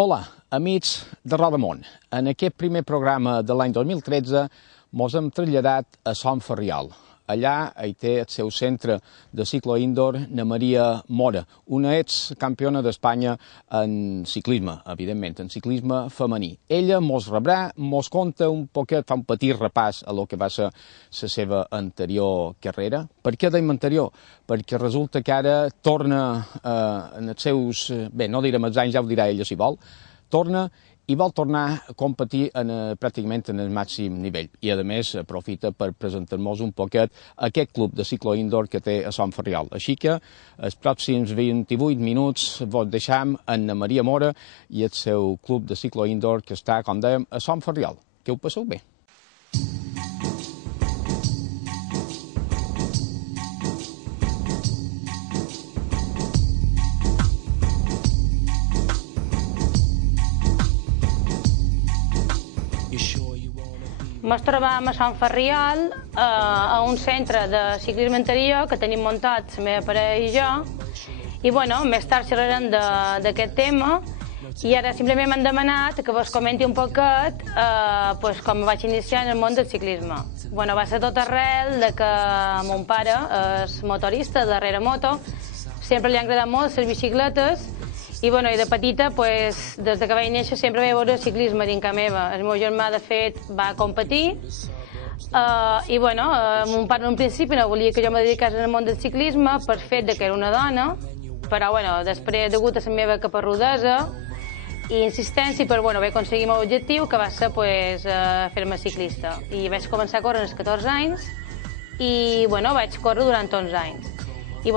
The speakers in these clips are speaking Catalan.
Hola, amics de Rodamont. En aquest primer programa de l'any 2013 mos hem traslladat a Son Ferriol. Allà hi té el seu centre de ciclo indoor na Maria Mora, una excampiona d'Espanya en ciclisme, evidentment, en ciclisme femení. Ella mos rebrà, mos conta un poquet, fa un petit repàs a lo que va ser la seva anterior carrera. Per què dèiem anterior? Perquè resulta que ara torna en els seus, bé, no direm els anys, ja ho dirà ella si vol, torna i vol tornar a competir pràcticament en el màxim nivell. I, a més, aprofita per presentar-nos un poquet aquest club de ciclo indoor que té a Son Ferriol. Així que, els pròxims 28 minuts vos deixam en Maria Mora i el seu club de ciclo indoor que està, com dèiem, a Son Ferriol. Que ho passeu bé. Ens trobam a Son Ferriol, a un centre de ciclisme interior que tenim muntat la meva parella i jo. I més tard xerrarem d'aquest tema. I ara simplement m'han demanat que vos comenti un poquet com vaig iniciar en el món del ciclisme. Va ser tot arrel de que mon pare és motorista de darrere moto, sempre li han agradat molt les bicicletes. I de petita, des que vaig néixer, sempre vaig veure ciclisme dins casa meva. El meu germà, de fet, va competir. I mon pare, en un principi, no volia que jo me dediqués al món del ciclisme per fet que era una dona, però després, degut a la meva caparrudesa i insistència, vaig aconseguir el meu objectiu, que va ser fer-me ciclista. I vaig començar a córrer als 14 anys i vaig córrer durant 11 anys. I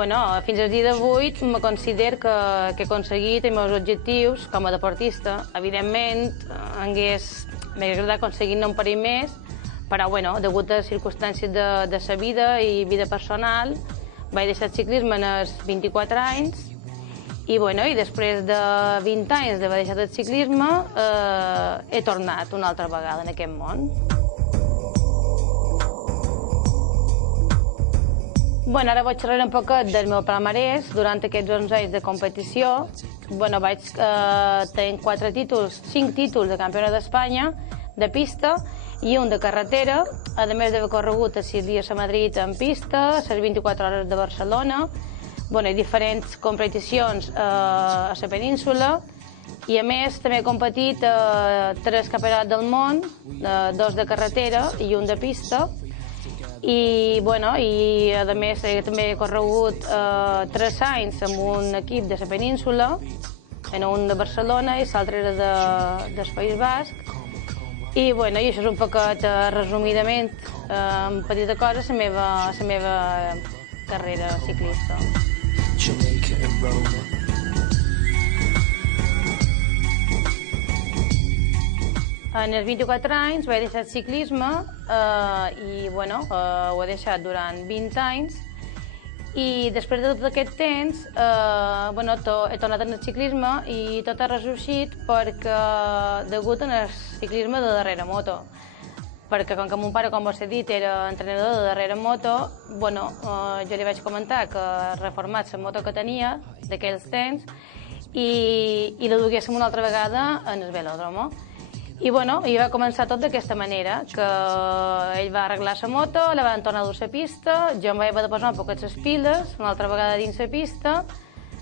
fins al dia d'avui me considero que he aconseguit els meus objectius com a deportista. Evidentment, m'hauria agradat aconseguir-ne un parell més, però degut a circumstàncies de la vida i vida personal, vaig deixar el ciclisme als 24 anys i després de 20 anys d'haver deixat el ciclisme he tornat una altra vegada en aquest món. Ara vaig xerrar un poquet del meu palmarès durant aquests 11 anys de competició. Vaig tenir 5 títols de campiona d'Espanya de pista i un de carretera, a més d'haver corregut a 6 dies a Madrid en pista, a les 24 hores de Barcelona, i diferents competicions a la península. I a més també he competit a 3 campionats del món, 2 de carretera i un de pista. I a més també he corregut 3 anys amb un equip de la península, un de Barcelona i l'altre era del País Basc. I això és un poquet, resumidament, en petita cosa, la meva carrera ciclista. En els 24 anys vaig deixar el ciclisme i ho he deixat durant 20 anys i després de tot aquest temps he tornat en el ciclisme i tot ha ressorgit perquè degut al ciclisme de darrere moto. Perquè com que mon pare, com vos he dit, era entrenador de darrere moto, jo li vaig comentar que reformat la moto que tenia d'aquells temps i la duguéssim una altra vegada en el velòdromo. I va començar tot d'aquesta manera, que ell va arreglar la moto, la van tornar a dur a la pista, jo em vaig haver de posar un poquet les piles, una altra vegada dins la pista,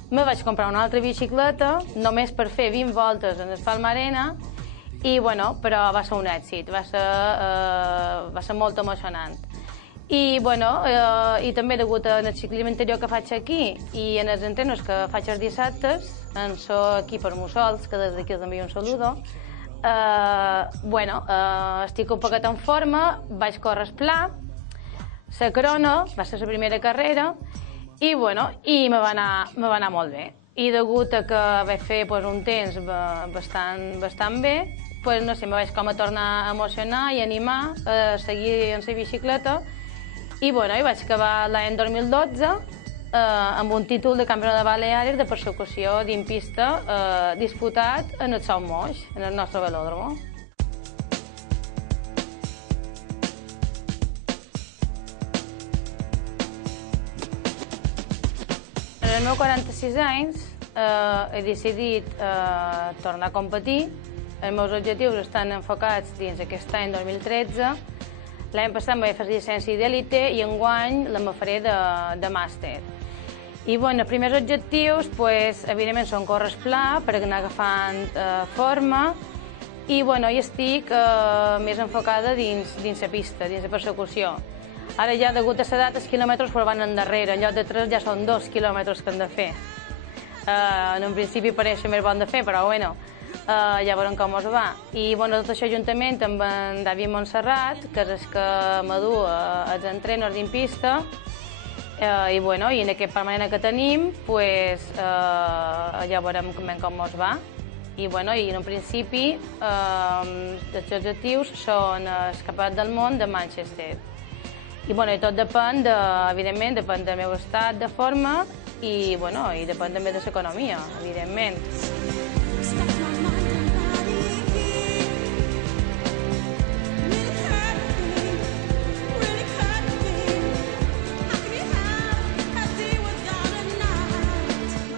me vaig comprar una altra bicicleta, només per fer 20 voltes en el Palmarena, però va ser un èxit, va ser molt emocionant. I també degut al ciclisme interior que faig aquí i en els entrenos que faig els dissabtes, en soc aquí per Mussols, que des d'aquí els envio un saludo, estic un poquet en forma, vaig córrer el pla, la crono, va ser la primera carrera, i me va anar molt bé. I degut a que vaig fer un temps bastant bé, me vaig com a tornar a emocionar i animar a seguir en la bicicleta, i vaig acabar l'any 2012 amb un títol de campió de Baleares de persecució dins pista disputat en el Son Moix, en el nostre velòdromo. En els meus 46 anys he decidit tornar a competir. Els meus objectius estan enfocats dins aquest any 2013. L'any passat em vaig fer llicència d'élite i enguany la me faré de màster. I els primers objectius, evidentment, són córrer pla per anar agafant forma i hi estic més enfocada dins la pista, dins la persecució. Ara ja, degut a l'edat, els quilòmetres van endarrere, en lloc de 3 ja són 2 quilòmetres que hem de fer. En un principi pareix més bon de fer, però bueno, ja veurem com es va. I tot això juntament amb en David Montserrat, que és el que m'adu els entrenors dins pista, i en aquest permanent que tenim, ja veurem com es va. I en un principi els objectius són el Campionat del món de Manchester. I tot depèn, evidentment, depèn del meu estat de forma i depèn també de l'economia, evidentment.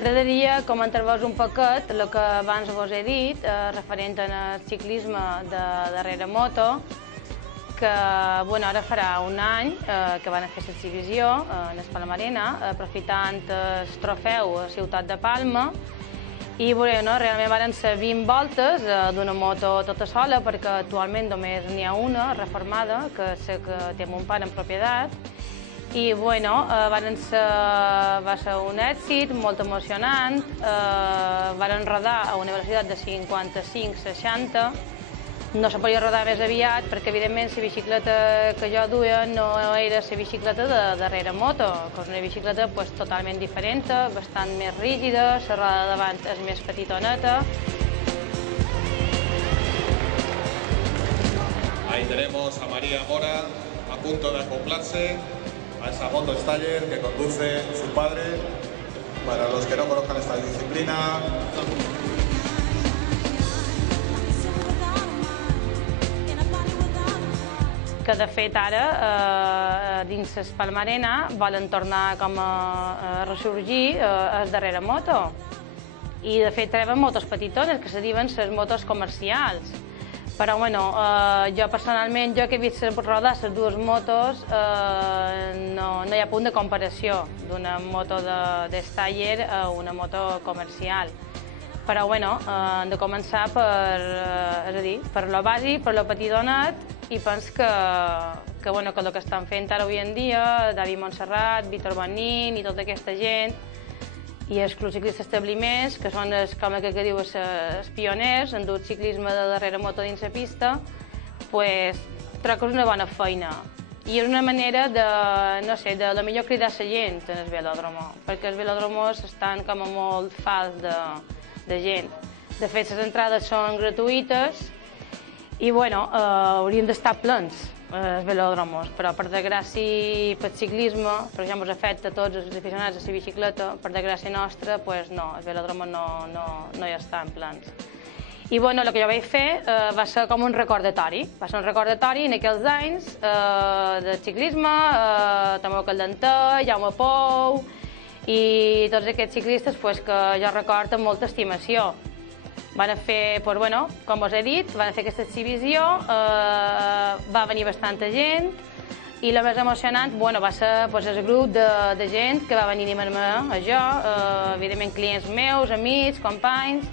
M'agradaria comentar-vos un poquet el que abans vos he dit, referent al ciclisme de darrere moto, que ara farà un any que van fer l'exhibició en el Palmarena, aprofitant el trofeu a Ciutat de Palma, i realment van ser 20 voltes d'una moto tota sola, perquè actualment només n'hi ha una reformada, que és la que té mon pare en propietat, i va ser un èxit molt emocionant. Van rodar a una velocitat de 55-60. No se podia rodar més aviat perquè, evidentment, la bicicleta que jo duia no era la bicicleta de darrere moto, que és una bicicleta totalment diferent, bastant més rígida, la roda de davant és més petitoneta. Ahí tenemos a María Mora a punto de acoplarse a esa moto Staller que conduce su padre. Para los que no conozcan esta disciplina, que de fet ara, dins el Palmarena, volen tornar com a ressorgir el darrere moto. I de fet treuen motos petitones, que se diuen les motos comercials. Però jo personalment, jo que he vist rodar les dues motos, no hi ha punt de comparació d'una moto de Staller a una moto comercial. Però hem de començar per lo bàsic, per lo petitonet, i penso que el que estan fent ara avui en dia, David Montserrat, Víctor Bonin i tota aquesta gent, i els clubs ciclistes establiments, que són, com que diu, els pioners en dur ciclisme de darrere moto dins la pista, trobo que és una bona feina. I és una manera de, no sé, de millor cridar la gent en el velòdromo, perquè els velòdromos estan com a molt falts de gent. De fet, les entrades són gratuïtes i, haurien d'estar plens els velòdromos, però per desgràcia pel ciclisme, per exemple, ens afecta a tots els aficionats a la bicicleta, per desgràcia nostra, no, els velòdromos no hi estan plens. I el que jo vaig fer va ser com un recordatori. Va ser un recordatori en aquells anys de ciclisme, Tomeu Caldenter, Jaume Pou i tots aquests ciclistes que jo recordo amb molta estimació. Van fer, com us he dit, van fer aquesta exhibició, va venir bastanta gent i el més emocionant va ser el grup de gent que va venir a jo, evidentment clients meus, amics, companys,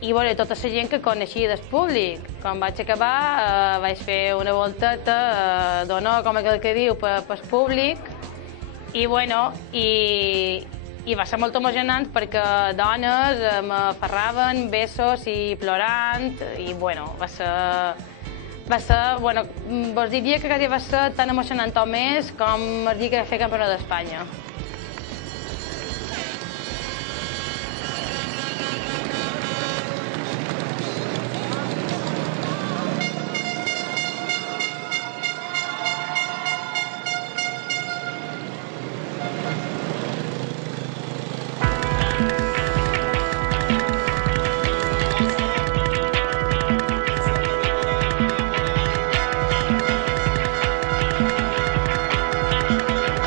i tota la gent que coneixia del públic. Quan vaig acabar vaig fer una volteta d'honor, com aquell que diu, pel públic, i va ser molt emocionant perquè dones m'aferraven, besos i plorant, i va ser, vos diria que quasi va ser tan emocionant o més com el dia que vaig fer campiona d'Espanya.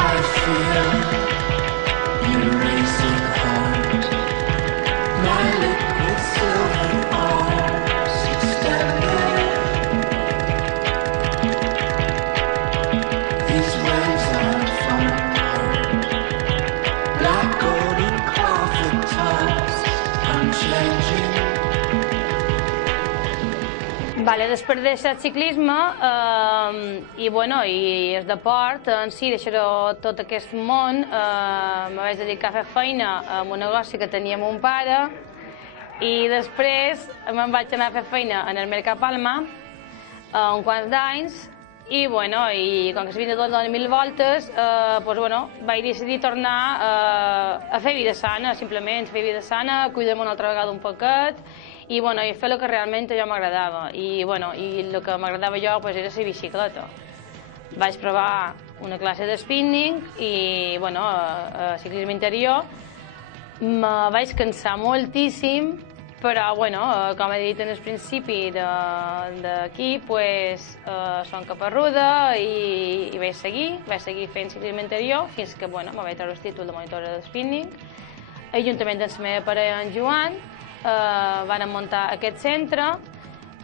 I feel Vale, després de deixar el ciclisme i el deport en si, deixar tot aquest món, me vaig dedicar a fer feina en un negoci que tenia mon pare i després me'n vaig anar a fer feina en el Mercapalma uns quants d'anys i com que s'havien de donar 1.000 voltes, vaig decidir tornar a fer vida sana, simplement fer vida sana, cuidar-me una altra vegada un poquet i fer el que realment jo m'agradava. I el que m'agradava jo era la bicicleta. Vaig provar una classe de spinning i a ciclisme interior me vaig cansar moltíssim, però com he dit en el principi d'aquí, som caparruda i vaig seguir fent ciclisme interior fins que me vaig treure el títol de monitora de spinning. Juntament amb la meva parella, en Joan, van muntar aquest centre,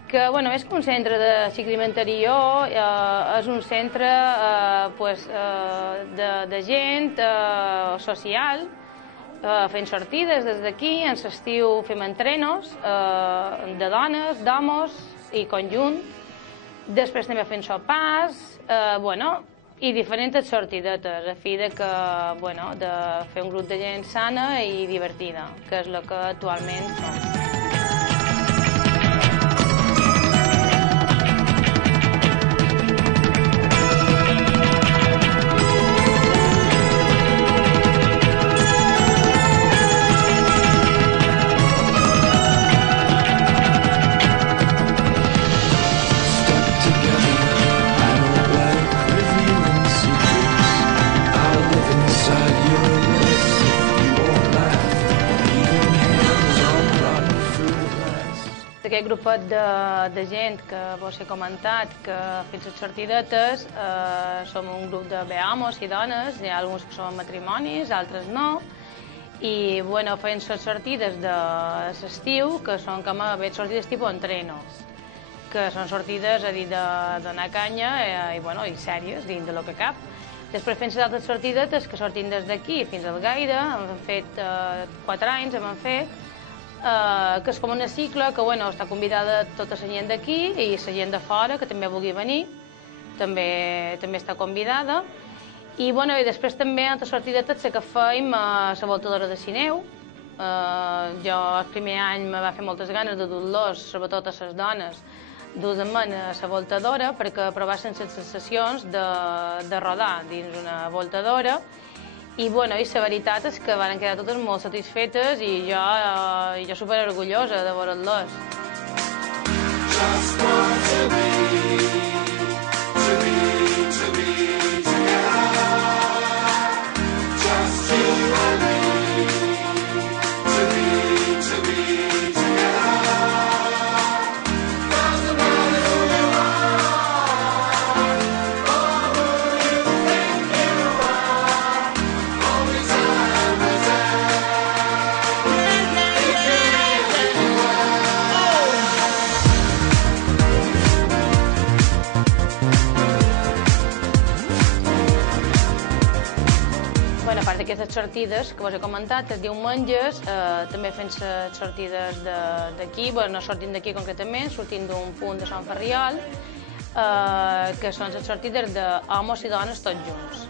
que és com un centre de ciclisme interior, és un centre de gent social, fent sortides des d'aquí, en l'estiu fem entrenos de dones, d'homes i conjunt, després també fem sopars, i diferents sortidetes, a fi de fer un grup de gent sana i divertida, que és el que actualment som. Aquest grupet de gent que vos he comentat que fins les sortidetes som un grup de homes i dones, hi ha alguns que són matrimonis, altres no, i fem les sortides de l'estiu, que són com a sortides tipus entrenos, que són sortides d'anar a canya i sèries dins del que cap. Després fem les altres sortidetes que sortim des d'aquí fins al Gaire, hem fet 4 anys, que és com una cicle que està convidada tota la gent d'aquí i la gent de fora que també vulgui venir, també està convidada. I després també altres sortidetes que fem a la voltadora de Sineu. Jo el primer any me va fer moltes ganes de dur-los, sobretot a les dones, dur-me a la voltadora perquè provassin les sensacions de rodar dins una voltadora. I la veritat és que van quedar totes molt satisfetes i jo superorgullosa de veure-les. A part d'aquestes sortides que vos he comentat, els diumenges també fem les sortides d'aquí, no sortim d'aquí concretament, sortim d'un punt de Sant Ferriol, que són les sortides d'homes i dones tots junts.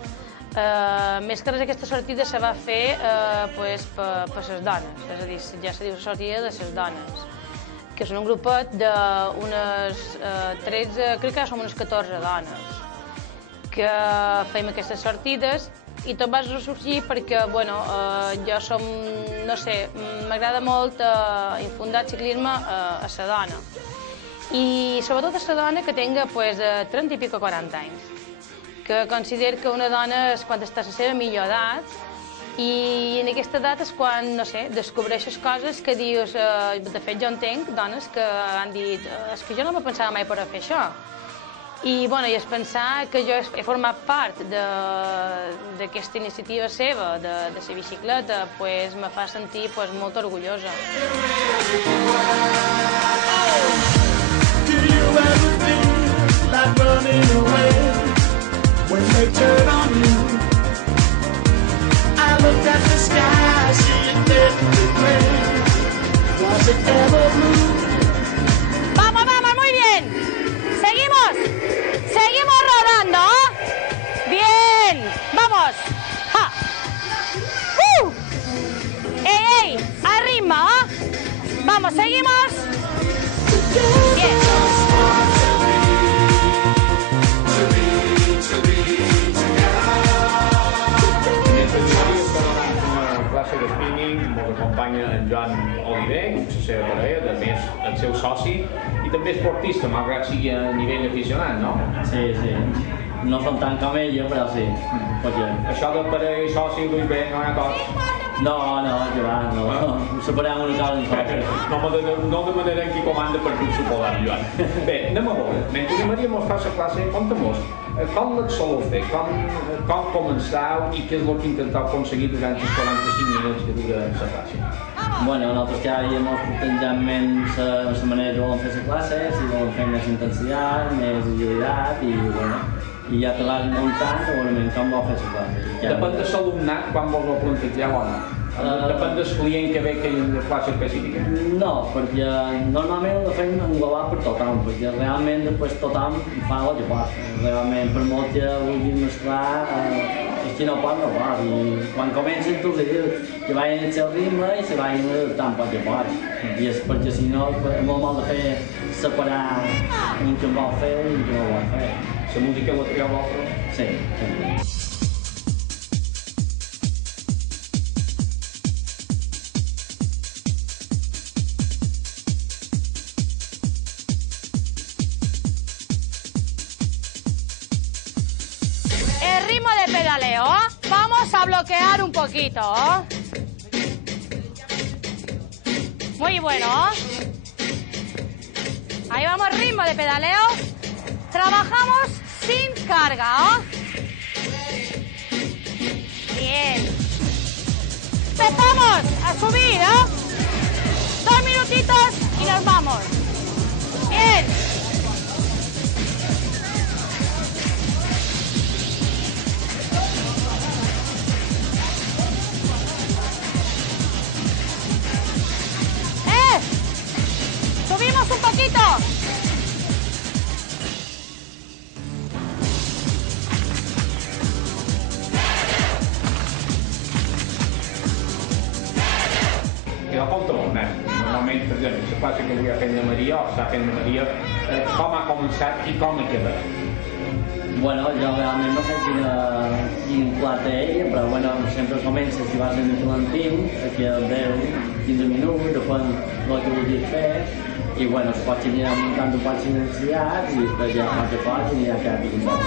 Més que res aquesta sortida se va fer per les dones, és a dir, ja se diu la sortida de les dones, que són un grupet d'unes 13, crec que som unes 14 dones, que fem aquestes sortides. I tot va sorgir perquè, jo som, no sé, m'agrada molt infundar el ciclisme a la dona. I sobretot a la dona que tenga 30 i pico 40 anys. Que considero que una dona és quan està a la seva millor edat i en aquesta edat és quan, no sé, descobreixes coses que dius, de fet jo entenc dones que han dit és que jo no me pensava mai per fer això. I és pensar que jo he format part d'aquesta iniciativa seva, de la bicicleta, me fa sentir molt orgullosa. ¡Vamos, vamos! ¡Muy bien! la seva parella, a més el seu soci, i també esportista, malgrat sigui a nivell aficionat, no? Sí, sí. No som tant com ella, però sí. Això de parella i soci, Lluís, bé, no hi ha tots? No, que va, no. Separem una cosa en cosa. No demanarem qui comanda per tu suposar, Joan. Bé, anem a veure. Mentre la Maria mos fa la classe, conta-mos com la soleu fer, com començau i què és el que intentau aconseguir durant els 45 minuts que dura la classe. Bueno, nosaltres cada dia ens plantegem menys la manera que volem fer la classe, si volem fer més intensitat, més agilitat i, bueno, i ja te vas muntant segurament com vol fer la classe. Depèn de l'alumnat quan vols ho plantegeu o no? Depèn del client que ve que hi ha una classe específica? No, perquè normalment la fem englobar per tothom, perquè realment després tothom fa el que pot. Realment, per molt que vulguin mesclar, és que no pot, i quan comencen tu els dius que vagin al seu ritme i se vagin adaptant pel que pot. I és perquè si no és molt mal de fer separar un que vol fer i un que no vol fer. La música la trieu l'altre? Sí, sempre. El ritmo de pedaleo, vamos a bloquear un poquito. Muy bueno. Ahí vamos, ritmo de pedaleo. Trabajamos sin carga. Bien. Empezamos a subir, 2 minutitos y nos vamos. Bien. Subimos un poquito. I no compta molt, nen. Normalment, per exemple, la classe que avui ha fet la Maria, o s'ha fet la Maria, com ha començat i com ha quedat? Bueno, jo realment no sé quin pla té ella, però bueno, sempre comença si vas en el lentim, aquí al 10-15 minuts, depèn del que vulguis fer, i bueno, es pot anirà muntant un poc silenciat i després ja fa que pots i ja queda pintant.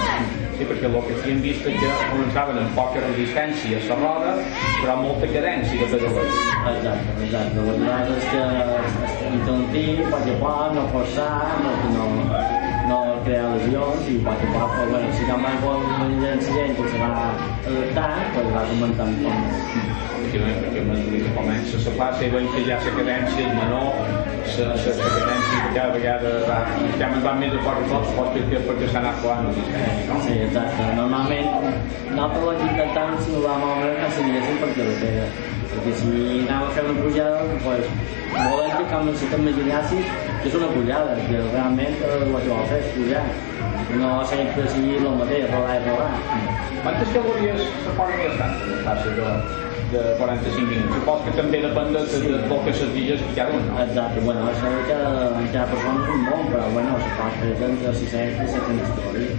Sí, perquè el que sí hem vist és que començaven amb poca resistència a la roda, però amb molta cadència de pedalers. Exacte. La veritat és que intentar, a poc a poc, no forçar, no crear lesions i a poc a poc, però bueno, si quan vas amb l'incident que se va adaptant, doncs vas augmentant un poc més. Perquè comença la classe i veiem que ja la cadència és menor, la cadència que cada vegada va més a poc a poc, perquè s'ha anat provant resistència, no? Sí, exacte. Normalment, nosaltres intentem simular molt més que s'aniguessin per carretera, perquè si anàvem a fer una pujada, doncs volem que com si t'imaginassis que és una pujada, que realment el que vol fer és pujar. No sempre sigui el mateix, rodar i rodar. Quantes calories se poden gastar en una classe de 45 minuts? Supos que també depèn del que s'exigeix cada un, no? Exacte, bueno, això que cada persona és un bon, però bueno, se pot fer entre 600 i 700 calories.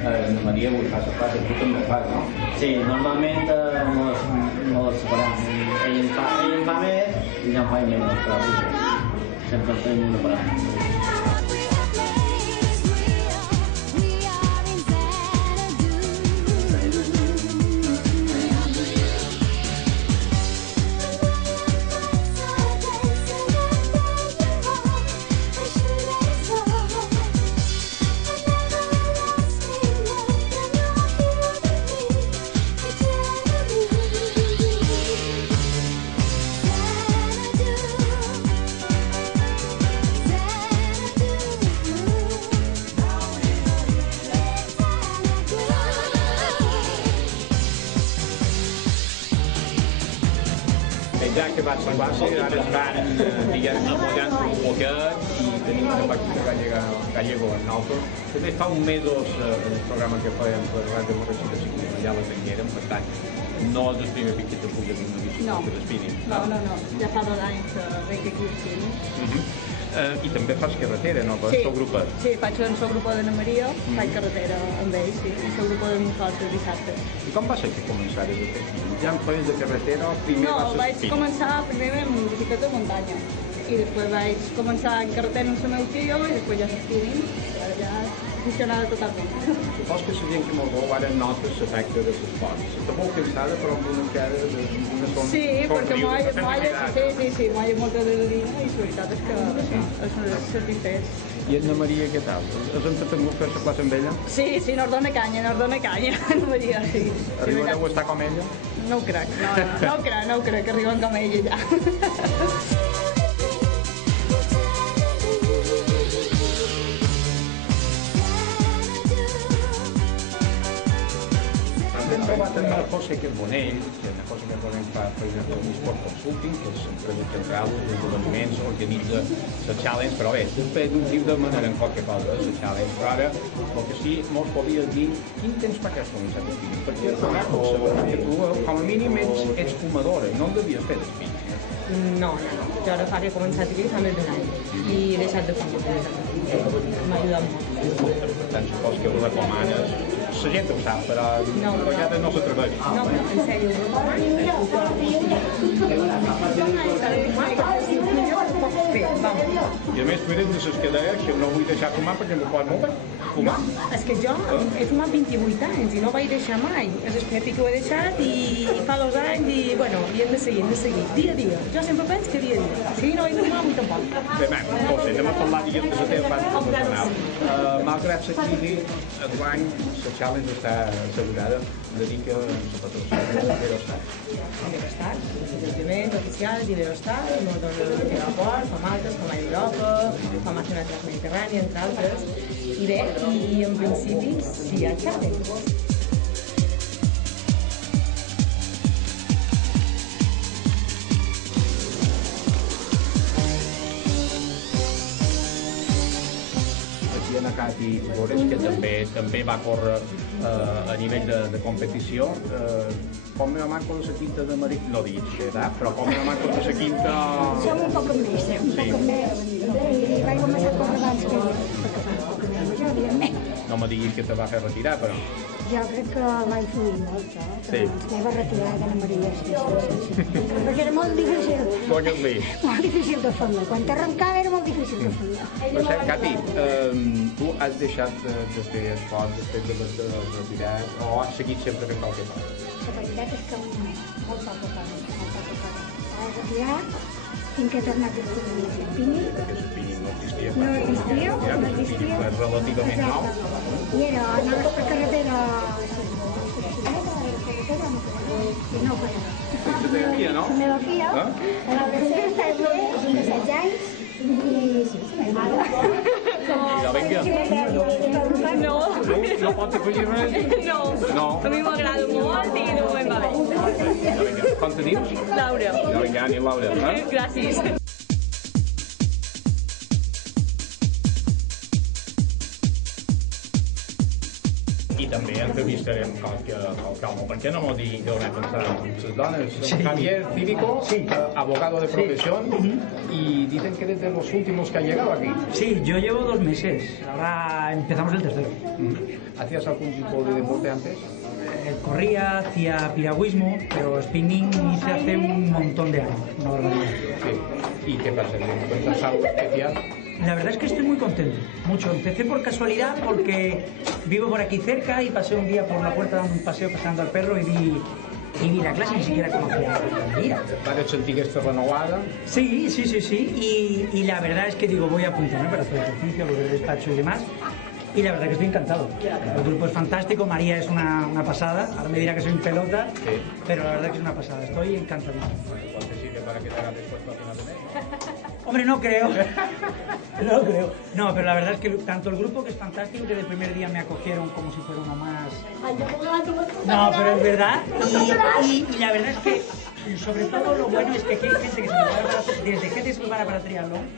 La Maria avui fa la classe, tu també ho fas, no? Sí, normalment no les separam. Ell en fa més i jo en faig menys, però sí, sempre en fem una parada. Ja que vaig a la classe, ara es van, diguem, amollant un poquet i tenim una pràctica gallego en alto. També fa un mes el programa que fèiem per Ràdio Borratxí de Ciclisme, ja la tenguérem, per tant, no és el primer pic que te puja una bicicleta de spinning. No, ja fa 2 anys que veig aquí al cine. I també fas carretera, no? Sí, el grup? Sí, faig el seu grup d'Anna Maria, faig carretera amb ells, sí, el seu grup de nosaltres el dissabte. I com va ser que començares a fer? Ja em feies de carretera o primer No, vas a vaig començar primer amb bicicleta de muntanya i després vaig començar en carretera amb el meu tio i després ja spinning, ja aficionada totalment. Supos que la gent que molt veu ara nota l'efecte de l'esport. Està molt cansada, però amb una cara d'una sonrisa. Sí, perquè molla molta adrenalina i la veritat és que és satisfet. I Anna Maria, què tal? Has entretingut fer la classe amb ella? Sí, nos dona canya, Anna Maria, sí. Arribareu a estar com ella? No ho crec, no ho crec que arriben com ella ja. Hem trobat amb José Carbonell, que José Carbonell fa, per exemple, un Sport Consulting, que és l'empresa central d'esdeveniments, organitza la Challenge, però bé, després d'un tio de manera en qualque cosa, la Challenge, però ara, el que sí, mos podies dir, quin temps fa que has començat a spinning? Perquè que tu, com a mínim, ets fumadora, no en devies fer de spinning. No. Jo ara fa que he començat aquí fa més d'un any i he deixat de fumar. M'ha ajudat molt. Per tant, supos que ho recomanes. La gent ho sap, però a vegades no s'atreveix. No, però en sèrio, ho recomano. I a més, tu eres de les que deies que no vull deixar fumar perquè m'ho pot molt bé. Fumar? És que jo he fumat 28 anys i no vaig deixar mai. És espètic que ho he deixat i fa 2 anys i, bueno, i hem de seguir, dia a dia. Jo sempre penso que dia a dia. Si no vaig fumar, avui tampoc. Bé, José, anem a parlar, diguem, de la teva part professional. Malgrat la crisi, enguany, la Challenge està assegurada, dedica la patrocina d'Iberostar. Iberostar, els oficials d'Iberostar, molt d'aeroport, fa Malta, fa Europa, fa Nacional Transmediterrània, entre altres. I bé, i en principi sí hi ha Challenge. Ana Cati Bores, que també va córrer a nivell de competició. Com me manco de la quinta de Marí, no dic d'edat, però com me manco de la quinta... Som un poc més, un poc més. I vaig començar a córrer abans que ella, perquè fa un poc més major, evidentment. No me diguis que te va fer retirar, però... Jo crec que va influir molt, Sí. Me va retirar de la Maria, sí. Perquè era molt difícil. Molt difícil de fer-la. Quan t'arrencava era molt difícil de fer-la. Per cert, Cati, tu has deixat de fer esport després de retirat o has seguit sempre fent qualque cosa? La veritat és que molt poca cosa. Vaig retirar fins que he tornat a fer spinning. Perquè el spinning no existia. No existia. El spinning és relativament nou. I era anar per carretera i no ho feia. La teva filla, no? La meva filla, la tercera està bé, 16 anys, i sí, és mala. I la venga? No pots afegir res? No. A mi m'agrada molt i no em va bé. La venga, com te dius? Laura. La venga, ni Laura. Gràcies. I també entrevistarem qualque home. Per què no m'ho digui que haurem pensat? Les dones, Javier Cívico, abogado de profesión, y dicen que eres de los últimos que ha llegado aquí. Sí, yo llevo 2 meses, ahora empezamos el tercero. ¿Hacías algún tipo de deporte antes? Corría, hacía piragüismo, pero spinning hice hace un montón de años, una barbaridad. Sí. ¿Y qué pasa? ¿Le encuentras algo especial? La verdad es que estoy muy contento, mucho. Empecé por casualidad porque vivo por aquí cerca y pasé un día por la puerta dando un paseo pasando al perro y vi la clase, ni siquiera conocía la guía. ¿Vas sentir que estás renovada? Sí. Y la verdad es que digo, voy a apuntarme para hacer ejercicio, volver al despacho y demás. Y la verdad que estoy encantado. El grupo es fantástico, María es una pasada. Ahora me dirá que soy un pelota, pero la verdad que es una pasada. Estoy encantado. Igual te sirve para que te hagas después para final de mes. Hombre, no creo. No creo. No, pero la verdad es que tanto el grupo, que es fantástico, que del primer día me acogieron como si fuera uno más. No, pero es verdad. Y la verdad es que, sobre todo, lo bueno es que aquí hay gente que se prepara desde gente que se prepara para triatlón,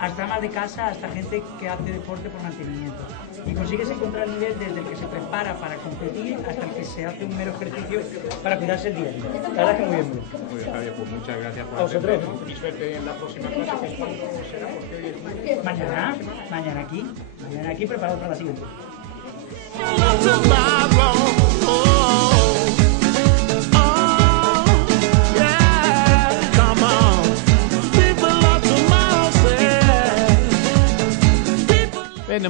hasta amas de casa, hasta gente que hace deporte por mantenimiento. Y consigues encontrar el nivel desde el que se prepara para competir hasta el que se hace un mero ejercicio para cuidarse el día a día. La verdad que muy bien. Muy bien, Javier, pues muchas gracias por vosotros. Y suerte en la próxima clase, que ¿cuándo será? Porque hoy es Mañana aquí, preparado para la siguiente. Come on, people of tomorrow.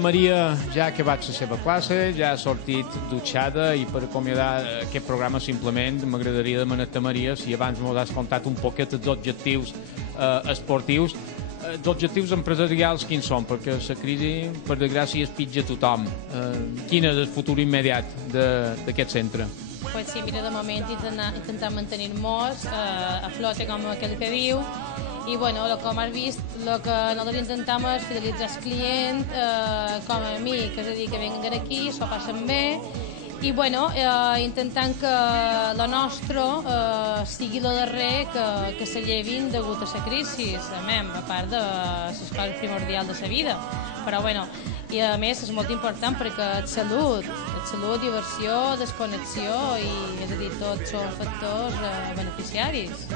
Anna Maria ja ha acabat la seva classe, ja ha sortit dutxada i per acomiadar aquest programa simplement m'agradaria demanar-te, Maria, si abans m'ho has contat un poquet els objectius esportius. Els objectius empresarials quins són? Perquè la crisi, per desgràcia, es pitja a tothom. Quin és el futur immediat d'aquest centre? Pues sí, mira, de moment intentar mantenir-nos a flote, com aquell que diu, i bueno, com has vist, el que nosaltres intentem és fidelitzar el client com a mi, que és a dir, que venguen aquí, s'ho passen bé, i bueno, intentant que la nostra sigui la darrer que se llevin degut a la crisi, a part de les coses primordials de la vida. Però bueno, i a més és molt important perquè salut, diversió, desconnexió, i és a dir, tots són factors beneficiaris.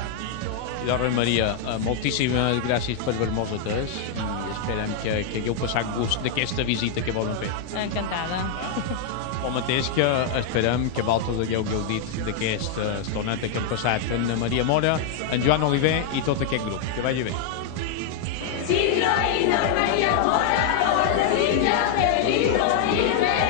I doncs, Maria, moltíssimes gràcies per haver-nos atès i esperem que hagueu passat gust d'aquesta visita que volem fer. Encantada. El mateix que esperem que vosaltres hagueu gaudit d'aquesta estoneta que hem passat amb Anna Maria Mora, en Joan Oliver i tot aquest grup. Que vagi bé. Ciclo Indoor Maria Mora, por Sevilla, feliz y feliz.